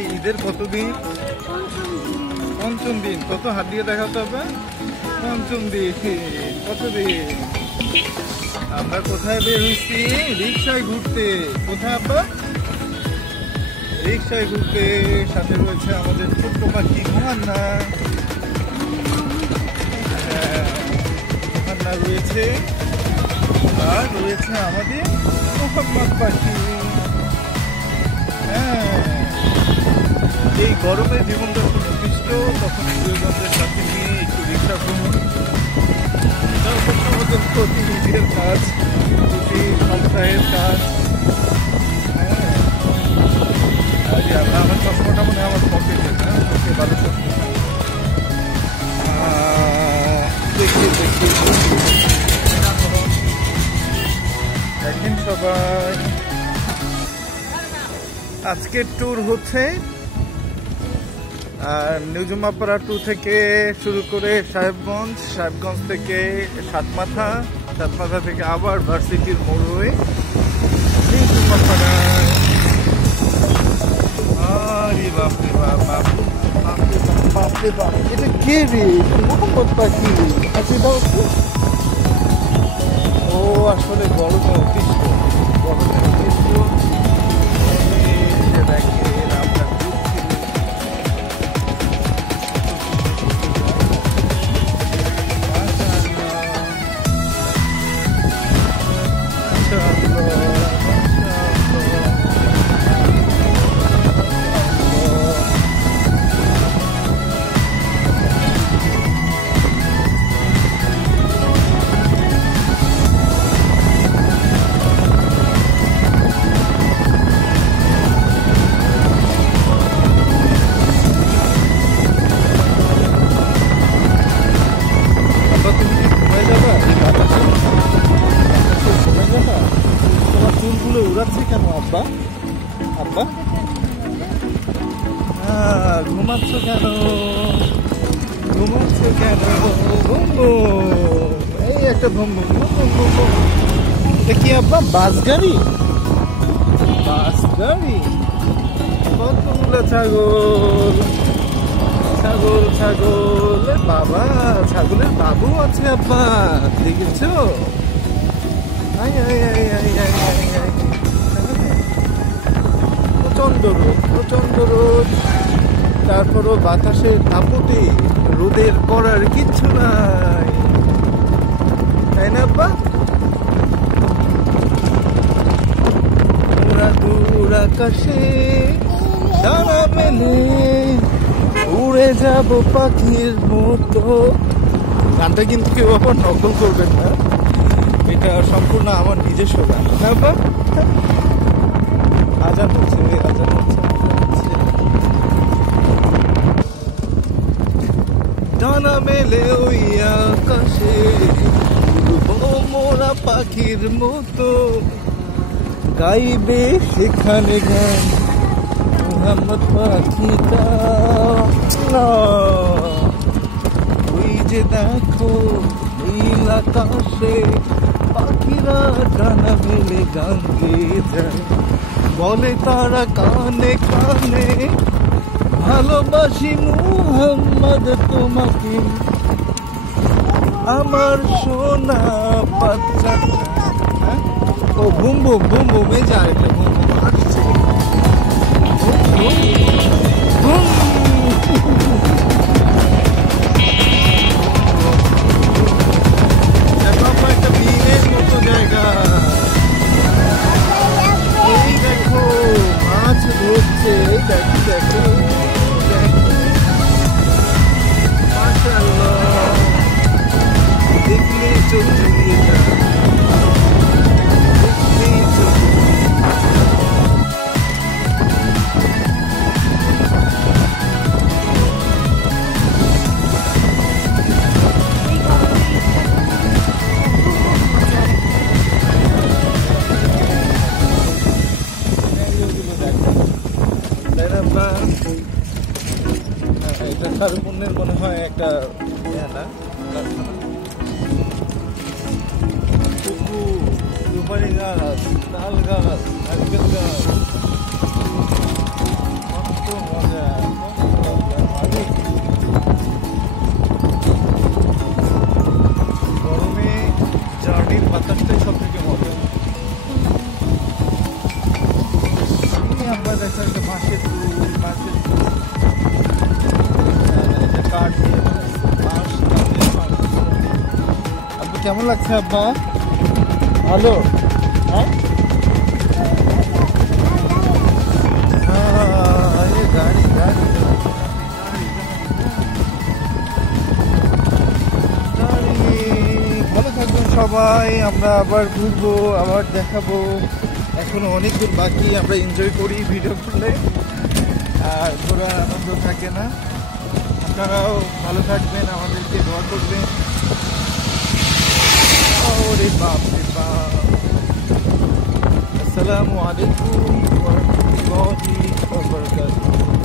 আজকে ঈদের কতদিন? পঞ্চম দিন। কত হাত দিয়ে দেখাতে হবে? পঞ্চম দিন। কতদিন? আমরা কোথায় বের হয়েছি? রিক্সায় ঘুরতে। কোথায় আব্বা? রিক্সায় ঘুরতে। সাথে রয়েছে আমাদের ছোট্ট পাখি মোহান্না। মোহান্না রয়েছে, আর রয়েছে আমাদের মোহাম্মদ পাখি। এই গরমে জীবন যখন উৎকৃষ্ট, তখন প্রিয়জনদের সাথে নিয়ে একটু রিক্সা ভ্রমণ আমাদের প্রতি নিজের কাজ, প্রতি সপ্তাহের কাজ। আমার চশমাটা মনে হয় আমার পকেটে, না ওকে ভালো চশমা। দেখি দেখেন সবাই, আজকের ট্যুর হচ্ছে নিউজুমাপাড়া 2 থেকে শুরু করে সাহেবগঞ্জ, সাহেবগঞ্জ থেকে সাতমাথা, সাতমাথা থেকে আবার ভার্সিটির মোড় হয়ে নিউজুমাপাড়ায়। আরে বাপরে বাপ, বাপরে বাপ, এটা কে রে? মোহাম্মদ পাখি। আচ্ছা দাও। ও আসলে গরমে অতিষ্ঠ, গরমে অতিষ্ঠ। দেখেন আমরা উড়াচ্ছে কেন আব্বা? আব্বা ঘুমাচ্ছ কেন? ঘুমাচ্ছ কেন? এই একটা এটা কি আব্বা? বাস গাড়ি? বাস গাড়ি? কতগুলো ছাগল, ছাগল ছাগল। বাবা, ছাগলের বাবু আছে আব্বা, দেখেছ? প্রচন্ড রোদ, প্রচন্ড রোদ। তারপরও বাতাসের দাপটে রোদের করার কিচ্ছু নাই, তাই না আব্বা? ওরা দূর আকাশে ডানা মেলে উড়ে যাব পাখির মতো। গানটা কিন্তু কেউ আবার নকল করবেন না, এটা সম্পূর্ণ আমার নিজস্ব গান। আজান হচ্ছে, আজান হচ্ছে। ডানা মেলে ওই আকাশে মোরা পাখির মতো, গাইবে সেখানে গান মোহাম্মদ পাখিটা। ওই যে দেখো নীল আকাশে পাখিরা ডানা মেলে গান গেয়ে যায়, বলে তারা কানে কানে ভালোবাসি মুহাম্মদ তোমাকে, আমার সোনা বাচ্চা। ও বুম বুম বুম বুমে যায়, বুম বুম আসছে। একটা বিয়ের মতো জায়গা। এই দেখো মাছ ধরছে, এই দেখো দেখো, মাশাআল্লাহ, দেখলে চোখ জুড়িয়ে যায়, দেখলেই চোখ। এটা সারপূর্ণের মনে হয় একটা পুকুর, সুপারি গাছ, তাল গাছ, নারকেল গাছ, কেমন লাগছে আব্বা? ভালো? হ্যাঁ এই গাড়ি গাড়ি গাড়ি। ভালো থাকবেন সবাই, আমরা আবার ঘুরবো, আবার দেখাবো। এখনো অনেক দূর বাকি, আমরা এনজয় করি ভিডিও করলে, আর ঘোরার আনন্দ থাকে না। আপনারাও ভালো থাকবেন, আমাদেরকে দোয়া করবেন। ওরে বাপ রে বাপ। আসসালামু আলাইকুম ওয়া রাহমাতুল্লাহি ওয়া বারাকাতুহু।